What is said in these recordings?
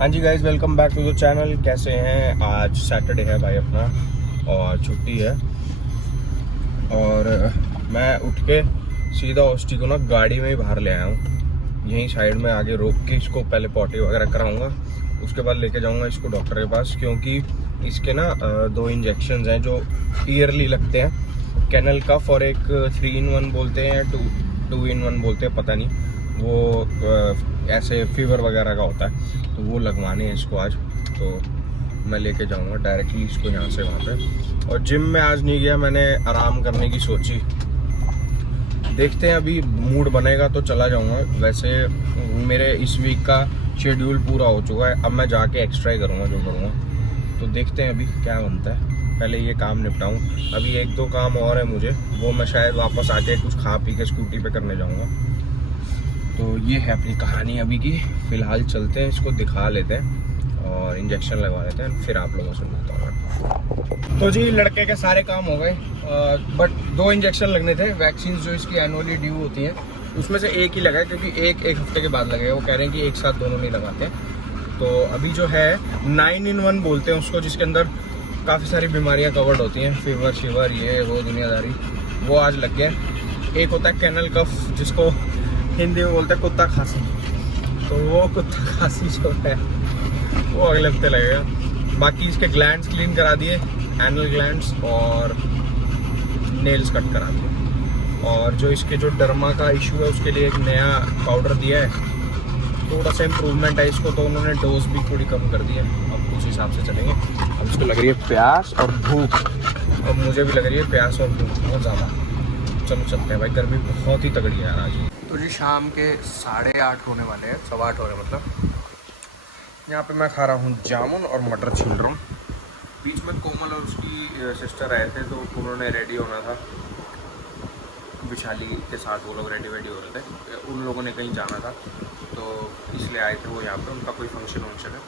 हाँ जी guys, welcome back to the channel. कैसे हैं? आज सैटरडे है भाई अपना और छुट्टी है। और मैं उठ के सीधा ओस्टी को ना गाड़ी में ही बाहर ले आया हूँ। यहीं साइड में आगे रोक के इसको पहले पॉटी वगैरह कराऊंगा, उसके बाद लेके जाऊंगा इसको डॉक्टर के पास, क्योंकि इसके ना 2 इंजेक्शंस हैं जो ईयरली लगते हैं। कैनल कफ और एक 3-in-1 बोलते हैं, 2-in-1 बोलते हैं, पता नहीं वो ऐसे फीवर वगैरह का होता है, तो वो लगवाने हैं इसको आज। तो मैं लेके जाऊंगा डायरेक्टली इसको यहाँ से वहाँ पे। और जिम में आज नहीं गया, मैंने आराम करने की सोची। देखते हैं, अभी मूड बनेगा तो चला जाऊंगा। वैसे मेरे इस वीक का शेड्यूल पूरा हो चुका है, अब मैं जाके एक्स्ट्रा ही करूँगा जो करूँगा। तो देखते हैं अभी क्या बनता है। पहले ये काम निपटाऊँ, अभी 1-2 काम और है मुझे, वो मैं शायद वापस आके कुछ खा पी के स्कूटी पे करने जाऊँगा। तो ये है अपनी कहानी अभी की। फ़िलहाल चलते हैं, इसको दिखा लेते हैं और इंजेक्शन लगवा लेते हैं, फिर आप लोगों से मिलता हूँ। तो जी लड़के के सारे काम हो गए, बट 2 इंजेक्शन लगने थे। वैक्सीन जो इसकी एनुअली ड्यू होती हैं, उसमें से एक ही लगा है, क्योंकि एक हफ्ते के बाद लगेगा। वो कह रहे हैं कि एक साथ दोनों नहीं लगाते। तो अभी जो है 9-in-1 बोलते हैं उसको, जिसके अंदर काफ़ी सारी बीमारियाँ कवर्ड होती हैं, फीवर शीवर ये वो दुनियादारी, वो आज लग गया। एक होता है कैनल कफ, जिसको हिंदी में बोलते हैं कुत्ता खांसी। तो वो कुत्ता खांसी जो है वो अगले हफ्ते लगेगा। बाकी इसके ग्लैंड्स क्लीन करा दिए, एनल ग्लैंड्स, और नेल्स कट करा दिए। और जो इसके जो डर्मा का इशू है उसके लिए एक नया पाउडर दिया है, थोड़ा सा इम्प्रूवमेंट है इसको, तो उन्होंने डोज भी थोड़ी कम कर दी है। अब उस हिसाब से चलेंगे। अब इसको लग रही है प्यास और भूख, अब मुझे भी लग रही है प्यास और भूख बहुत ज़्यादा। चलो चलते हैं भाई, गर्मी बहुत ही तगड़ी है यार आज। तो जी शाम के 8:30 होने वाले हैं, 8:15 हो रहे हैं मतलब। यहाँ पे मैं खा रहा हूँ जामुन और मटर छील रहा हूँ। बीच में कोमल और उसकी सिस्टर आए थे, तो उन्होंने रेडी होना था, विशाली के साथ वो लोग रेडी हो रहे थे। उन लोगों ने कहीं जाना था, तो इसलिए आए थे वो यहाँ पे, उनका कोई फंक्शन है।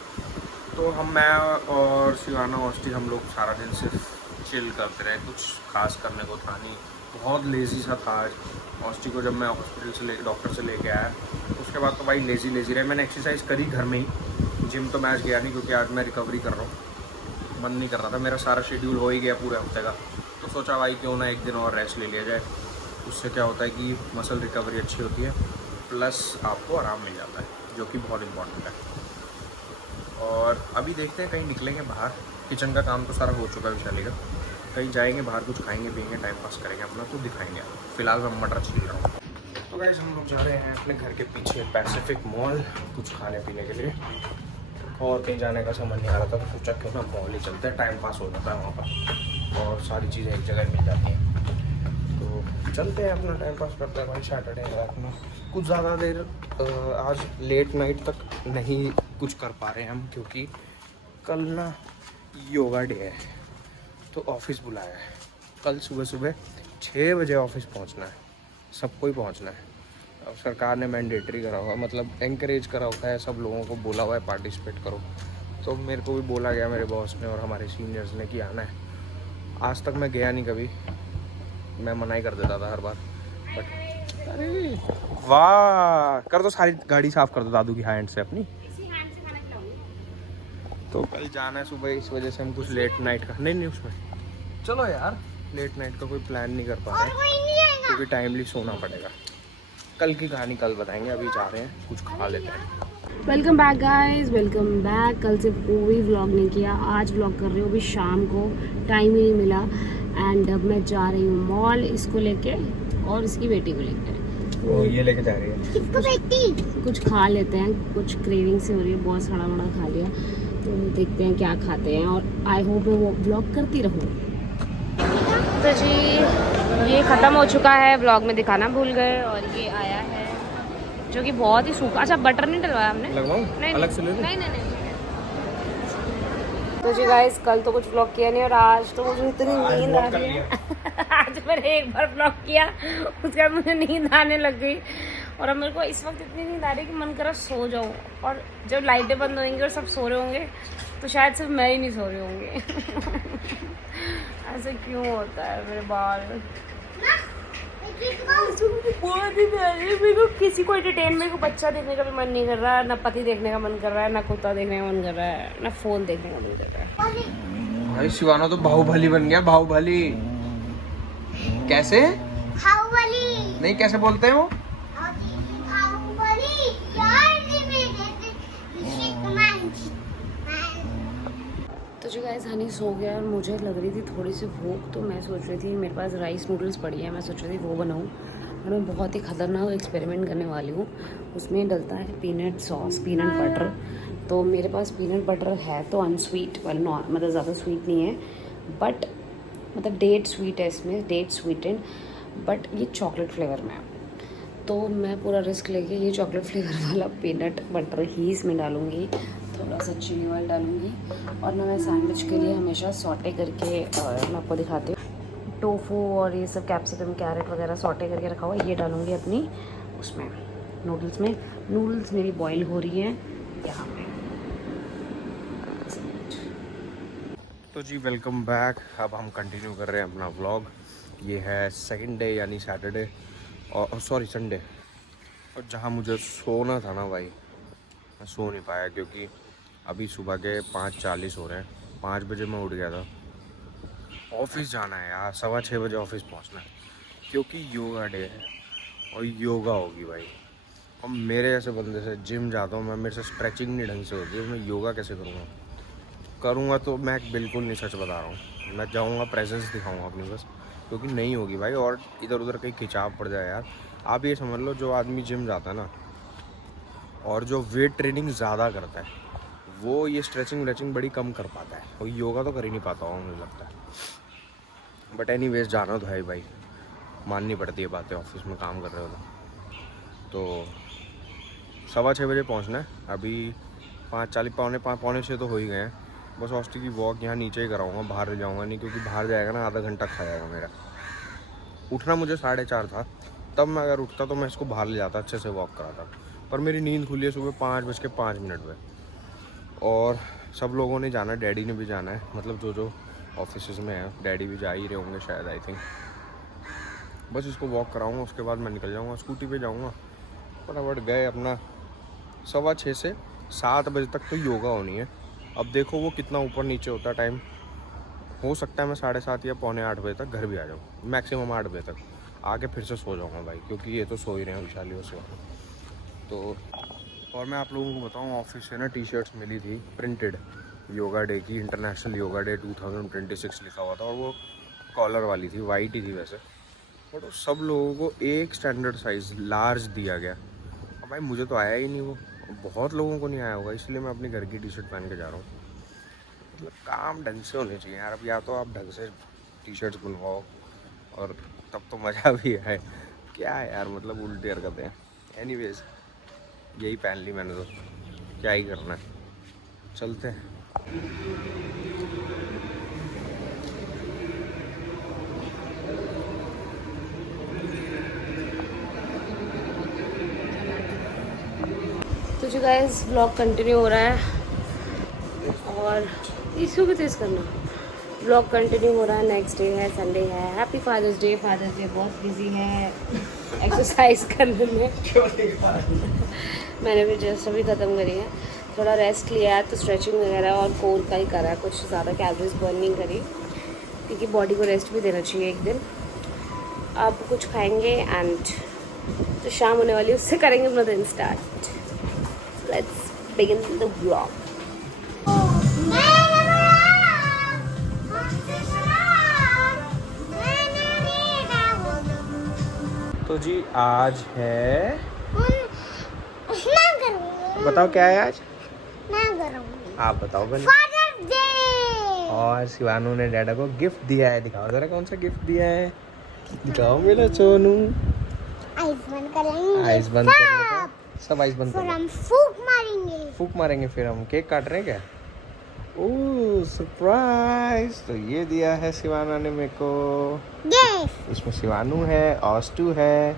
तो मैं और शिवाना ओस्टी हम लोग सारा दिन सिर्फ चिल करते रहे, कुछ खास करने को था नहीं। बहुत लेज़ी सा था आज। ओस्टी को जब मैं हॉस्पिटल से डॉक्टर से लेके आया, उसके बाद तो भाई लेज़ी रहे। मैंने एक्सरसाइज करी घर में ही, जिम तो मैं आज गया नहीं, क्योंकि आज मैं रिकवरी कर रहा हूँ। मन नहीं कर रहा था, मेरा सारा शेड्यूल हो ही गया पूरे हफ्ते का। तो सोचा भाई क्यों ना एक दिन और रेस्ट ले लिया जाए। उससे क्या होता है कि मसल रिकवरी अच्छी होती है, प्लस आपको आराम मिल जाता है, जो कि बहुत इम्पॉर्टेंट है। और अभी देखते हैं, कहीं निकलेंगे बाहर। किचन का काम तो सारा हो चुका है विशाली का, कहीं जाएंगे बाहर, कुछ खाएंगे पिएंगे, टाइम पास करेंगे अपना, तो दिखाएंगे आपको। फिलहाल मैं मटर छील रहा हूँ। तो गाइस हम लोग जा रहे हैं अपने घर के पीछे पैसिफिक मॉल, कुछ खाने पीने के लिए। और कहीं जाने का समझ नहीं आ रहा था, तो सोचा क्यों ना मॉल ही चलते हैं, टाइम पास हो जाता है वहाँ पर और सारी चीज़ें एक जगह मिल जाती हैं। तो चलते हैं, अपना टाइम पास करते हैं भाई। सैटरडे रात में कुछ ज़्यादा देर आज लेट नाइट तक नहीं कुछ कर पा रहे हैं हम, क्योंकि कल ना योगा डे है, तो ऑफिस बुलाया है। कल सुबह 6 बजे ऑफिस पहुंचना है, सबको ही पहुंचना है। अब सरकार ने मैंडेटरी करा हुआ, मतलब एंकरेज करा हुआ है, सब लोगों को बोला हुआ है पार्टिसिपेट करो। तो मेरे को भी बोला गया मेरे बॉस ने और हमारे सीनियर्स ने कि आना है। आज तक मैं गया नहीं कभी, मैं मना ही कर देता था हर बार, बट अरे वाह, कर दो सारी गाड़ी साफ़ कर दो दादू की हैंड से अपनी। तो कल जाना है सुबह, इस वजह से हम कुछ लेट नाइट का नहीं उसमें, चलो यार लेट नाइट का कोई प्लान नहीं कर पा रहे, क्योंकि टाइमली सोना पड़ेगा। कल की कहानी कल बताएंगे, अभी जा रहे हैं कुछ खा लेते हैं। Welcome back guys, welcome back. कल से कोई व्लॉग नहीं किया, आज व्लॉग कर रही हूँ। अभी शाम को टाइम ही नहीं मिला, एंड अब मैं जा रही हूँ मॉल, इसको लेके और इसकी बेटी को लेकर। तो ये लेके जा रही है इसको बेटी, कुछ खा लेते हैं, कुछ क्रेविंग से हो रही है, बहुत सारा बड़ा खा लिया, तो देखते हैं क्या खाते हैं। और आई होप मैं वो व्लॉग करती रहूँ। तो जी ये ख़त्म हो चुका है, व्लॉग में दिखाना भूल गए। और ये आया है जो कि बहुत ही सूखा। अच्छा बटर नहीं डलवाया हमने, नहीं अलग से ले लो। नहीं। तो जी गाइस कल तो कुछ व्लॉग किया नहीं, और आज तो मुझे इतनी नींद आ रही है आज मैंने एक बार व्लॉग किया, उसके बाद मुझे नींद आने लग गई। और अब मेरे को इस वक्त इतनी नींद आ रही है कि मन कर रहा सो जाऊँ। और जब लाइटें बंद होंगी और सब सो रहे होंगे, तो शायद सिर्फ मैं ही नहीं सो रही होंगी ऐसे क्यों होता है मेरे बाल। बहुत ही प्यारी है। मेरे को किसी को एंटरटेन, मेरे को बच्चा देखने का भी मन नहीं कर रहा, ना पति देखने का मन कर रहा है, ना कुत्ता देखने का मन कर रहा है, ना फोन देखने का मन कर रहा है। भाई शिवाना तो बाहुबली बन गया, बाहुबली। कैसे? बाहुबली नहीं, कैसे बोलते हैं वो? तो जो गाइस हनी सो गया और मुझे लग रही थी थोड़ी सी भूख, तो मैं सोच रही थी मेरे पास राइस नूडल्स पड़ी है, मैं सोच रही थी वो बनाऊँ। और मैं बहुत ही ख़तरनाक एक्सपेरिमेंट करने वाली हूँ। उसमें डलता है पीनट सॉस, पीनट बटर। तो मेरे पास पीनट बटर है तो अनस्वीट वाला, मतलब ज़्यादा स्वीट नहीं है, बट मतलब डेट स्वीट है इसमें, डेट स्वीटेंड, बट ये चॉकलेट फ्लेवर में है। तो मैं पूरा रिस्क लेके ये चॉकलेट फ्लेवर वाला पीनट बटर ही इसमें डालूँगी, थोड़ा सा चीनी ऑयल डालूँगी। और ना मैं सैंडविच के लिए हमेशा सॉटे करके, मैं आपको दिखाती हूँ, टोफू और ये सब कैप्सिकम कैरेट वगैरह सॉटे करके रखा हुआ, ये डालूँगी अपनी उसमें नूडल्स में। नूडल्स मेरी बॉईल हो रही हैं यहाँ पे। तो जी वेलकम बैक। अब हम कंटिन्यू कर रहे हैं अपना व्लॉग। ये है सेकंड डे यानी सैटरडे, और सॉरी संडे। और जहाँ मुझे सोना था ना भाई, मैं सो नहीं पाया क्योंकि अभी सुबह के 5:40 हो रहे हैं। 5 बजे मैं उठ गया था। ऑफिस जाना है यार, 6:15 बजे ऑफिस पहुंचना है क्योंकि योगा डे है और योगा होगी भाई। और मेरे जैसे बंदे से जिम जाता हूँ मैं, मेरे से स्ट्रेचिंग नहीं ढंग से होती है, मैं योगा कैसे करूँगा तो मैं बिल्कुल नहीं, सच बता रहा हूँ। मैं जाऊँगा, प्रेजेंस दिखाऊँगा अपनी बस, क्योंकि नहीं होगी भाई। और इधर उधर कहीं खिंचाव पड़ जाए यार। आप ये समझ लो, जो आदमी जिम जाता है ना और जो वेट ट्रेनिंग ज़्यादा करता है, वो ये स्ट्रेचिंग व्रेचिंग बड़ी कम कर पाता है, और योगा तो कर ही नहीं पाता होगा मुझे लगता है। बट एनीवेज जाना तो है ही भाई, माननी पड़ती है बातें, ऑफिस में काम कर रहे हो तो 6:15 बजे पहुंचना है। अभी 5:40 पौने 6 तो हो ही गए हैं। बस हॉस्टल की वॉक यहाँ नीचे ही कराऊंगा, बाहर ले जाऊंगा नहीं, क्योंकि बाहर जाएगा ना आधा घंटा खा जाएगा मेरा। उठना मुझे 4:30 था, तब मैं अगर उठता तो मैं इसको बाहर ले जाता, अच्छे से वॉक कराता। पर मेरी नींद खुली है सुबह 5:05 पे, और सब लोगों ने जाना, डैडी ने भी जाना है, मतलब जो ऑफिस में है, डैडी भी जा ही रहे होंगे शायद, आई थिंक। बस इसको वॉक कराऊंगा, उसके बाद मैं निकल जाऊंगा, स्कूटी पे जाऊंगा। फटाफट गए अपना। 6:15 से 7 बजे तक तो योगा होनी है। अब देखो वो कितना ऊपर नीचे होता है टाइम। हो सकता है मैं 7:30 या पौने 8 बजे तक घर भी आ जाऊँ, मैक्सिमम 8 बजे तक आके फिर से सो जाऊँगा भाई, क्योंकि ये तो सो ही रहे हैं विशाली और शिवा। तो और मैं आप लोगों को बताऊँ, ऑफिस से ना टी-शर्ट्स मिली थी प्रिंटेड, योगा डे की, इंटरनेशनल योगा डे 2026 लिखा हुआ था, और वो कॉलर वाली थी, वाइट ही थी वैसे। बट सब लोगों को एक स्टैंडर्ड साइज़ लार्ज दिया गया। अब भाई मुझे तो आया ही नहीं वो, बहुत लोगों को नहीं आया होगा, इसलिए मैं अपने घर की टी-शर्ट पहन के जा रहा हूँ। मतलब काम ढंग से होने चाहिए यार। अब या तो आप ढंग से टी-शर्ट्स बनवाओ, और तब तो मज़ा भी है। क्या है यार, मतलब उल्टी हरकतें हैं। एनीवेज यही पहन ली मैंने, तो क्या ही करना है, चलते हैं। तो जो गाइस व्लॉग कंटिन्यू हो रहा है, और इसको भी तेज़ करना, व्लॉग कंटिन्यू हो रहा है। नेक्स्ट डे है, संडे है, happy father's day. Father's day बहुत बिजी है एक्सरसाइज करने में। मैंने भी जस्ट अभी ख़त्म करी है, थोड़ा रेस्ट लिया है, तो स्ट्रेचिंग वगैरह और कोर का ही करा है, कुछ ज़्यादा कैलोरीज बर्न नहीं करी, क्योंकि बॉडी को रेस्ट भी देना चाहिए एक दिन। अब कुछ खाएंगे एंड जो शाम होने वाली है उससे करेंगे अपना दिन start. Let's begin the vlog. तो जी आज है, बताओ क्या है आज, आप बताओ बनी। और शिवानू ने डैडा को गिफ्ट दिया है, दिखाओ जरा कौन सा गिफ्ट दिया है, दिखाओ मेरा सोनू। आइस बंद करेंगे, आइस बंद करने का, सब आइस बंद फिर कर, हम फूक मारेंगे। फिर हम केक काट रहे हैं क्या? ओह सरप्राइज। तो ये दिया है शिवाना ने मेरे को, इसमें शिवानू है, ऑस्टू है,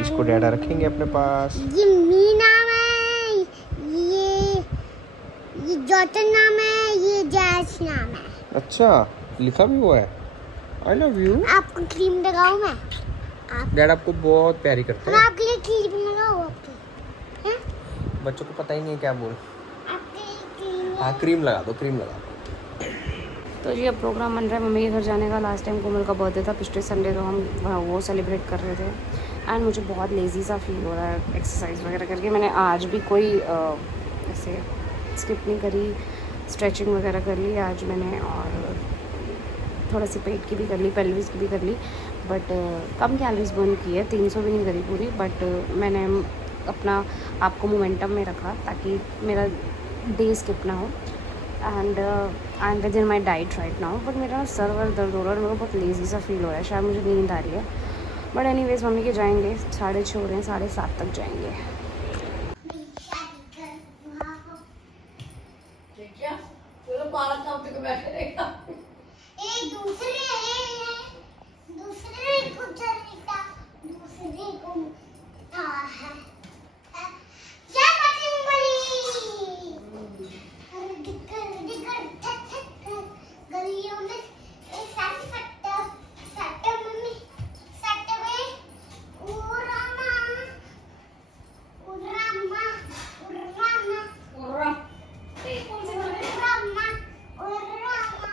इसको डैडा रखेंगे अपने पास। ये मीना है, ये जॉटन नाम है, ये जैस नाम है। अच्छा लिखा भी हुआ है, आई लव यू। आपको क्रीम लगाऊं मैं? डैड आपको बहुत प्यारी करते हम हैं। आपके लिए क्रीम लगाओ आपके हैं बच्चों को पता ही नहीं है क्या बोल। आपके लिए क्रीम हाँ क्रीम लगा दो, क्रीम लगा दो। तो जी अब प्रोग्राम बन रहा है मम्मी के घर जाने का। लास्ट टाइम कोमल का बर्थडे था पिछले संडे, तो हम वो सेलिब्रेट कर रहे थे। एंड मुझे बहुत लेज़ी सा फील हो रहा है एक्सरसाइज वगैरह करके। मैंने आज भी कोई ऐसे स्किप नहीं करी, स्ट्रेचिंग वगैरह कर ली आज मैंने, और थोड़ा सी पेट की भी कर ली, पेल्विस की भी कर ली, बट कम कैलोरीज बर्न की है, 300 भी नहीं करी पूरी। बट मैंने अपना आपको मोमेंटम में रखा ताकि मेरा डे स्किप ना हो। And I am with in my diet right now. But मेरा सर वर दर्द हो रहा है और मेरे को बहुत लेज़ी सा फील हो रहा है, शायद मुझे नींद आ रही है। बट एनीवेज मम्मी के जाएंगे, 6:30 हो रहे हैं, 7:30 तक जाएंगे।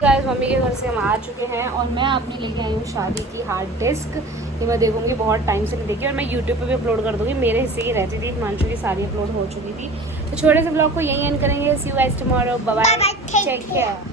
गाइस मम्मी के घर से हम आ चुके हैं और मैं अपने लेके आई हूँ शादी की हार्ड डिस्क। ये मैं देखूंगी, बहुत टाइम से नहीं देखी, और मैं यूट्यूब पे भी अपलोड कर दूंगी। मेरे हिस्से की रहती थी, हिमांशु की सारी अपलोड हो चुकी थी। तो छोटे से ब्लॉग को यहीं एंड करेंगे। See you guys tomorrow, bye bye, take care.